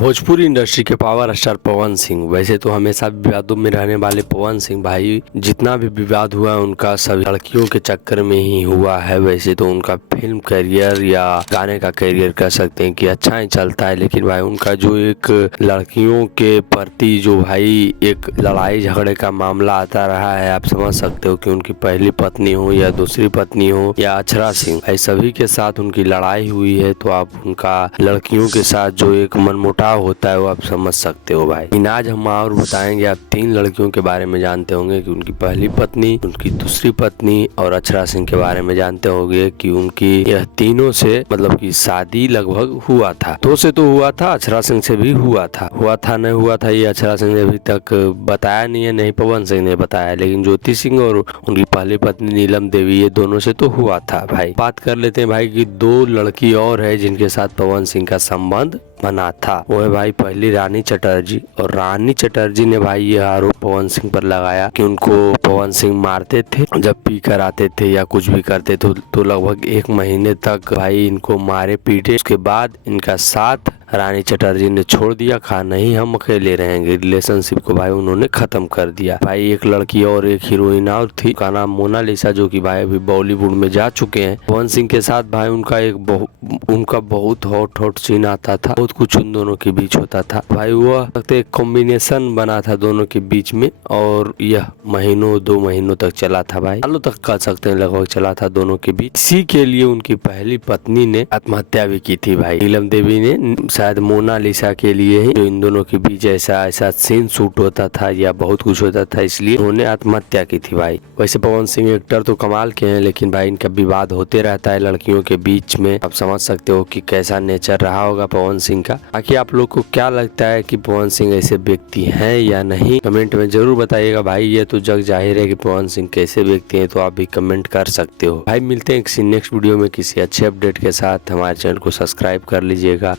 Bhojpuri industry के power star Pawan Singh, वैसे तो हमेशा विवादों में रहने वाले पवन सिंह भाई, जितना भी विवाद हुआ है उनका सभी लड़कियों के चक्कर में ही हुआ है। वैसे तो उनका फिल्म करियर या गाने का करियर कह सकते हैं कि अच्छा ही चलता है, लेकिन भाई उनका जो एक लड़कियों के प्रति जो भाई एक लड़ाई झगड़े का मामला आता रहा है, आप समझ सकते हो कि उनकी पहली पत्नी हो या दूसरी पत्नी हो या अक्षरा सिंह, भाई सभी के साथ उनकी लड़ाई हुई है। तो आप उनका लड़कियों के साथ जो एक मनमुटाव होता है वो आप समझ सकते हो भाई। लेकिन आज हम और बताएंगे, आप 3 लड़कियों के बारे में जानते होंगे कि उनकी पहली पत्नी, उनकी दूसरी पत्नी और अक्षरा सिंह के बारे में जानते होंगे कि उनकी यह तीनों से मतलब कि शादी लगभग हुआ था। 2 से तो हुआ था, अक्षरा सिंह से भी हुआ था नहीं हुआ था ये अक्षरा सिंह ने अभी तक बताया नहीं है, नहीं पवन सिंह ने बताया, लेकिन ज्योति सिंह और उनकी पहली पत्नी नीलम देवी, ये दोनों से तो हुआ था भाई। बात कर लेते हैं भाई कि 2 लड़की और है जिनके साथ पवन सिंह का संबंध बना था। वो है भाई पहली रानी चटर्जी, और रानी चटर्जी ने भाई ये आरोप पवन सिंह पर लगाया कि उनको पवन सिंह मारते थे जब पी कर आते थे या कुछ भी करते तो लगभग 1 महीने तक भाई इनको मारे पीटे। उसके बाद इनका साथ रानी चटर्जी ने छोड़ दिया, कहा नहीं हम अकेले रहेंगे, रिलेशनशिप को भाई उन्होंने खत्म कर दिया। भाई एक लड़की और एक हीरोइन और थी, का नाम मोनालिसा, जो कि भाई अभी बॉलीवुड में जा चुके हैं। पवन सिंह के साथ भाई उनका बहुत हॉट सीन आता था, बहुत कुछ उन दोनों के बीच होता था भाई। वह एक कॉम्बिनेशन बना था दोनों के बीच में, और यह महीनों 2 महीनों तक चला था भाई, सालों तक कह सकते हैं लगभग चला था दोनों के बीच। इसी के लिए उनकी पहली पत्नी ने आत्महत्या भी की थी भाई। नीलम देवी ने शायद मोनालिसा के लिए ही, जो इन दोनों के बीच ऐसा सीन शूट होता था या बहुत कुछ होता था, इसलिए उन्होंने आत्महत्या की थी भाई। वैसे पवन सिंह एक्टर तो कमाल के हैं, लेकिन भाई इनका विवाद होते रहता है लड़कियों के बीच में। आप समझ सकते हो कि कैसा नेचर रहा होगा पवन सिंह का। बाकी आप लोग को क्या लगता है कि पवन सिंह ऐसे व्यक्ति हैं या नहीं, कमेंट में जरूर बताइएगा भाई। ये तो जग जाहिर है कि पवन सिंह कैसे व्यक्ति हैं, तो आप भी कमेंट कर सकते हो भाई। मिलते हैं किसी नेक्स्ट वीडियो में किसी अच्छे अपडेट के साथ। हमारे चैनल को सब्सक्राइब कर लीजिएगा।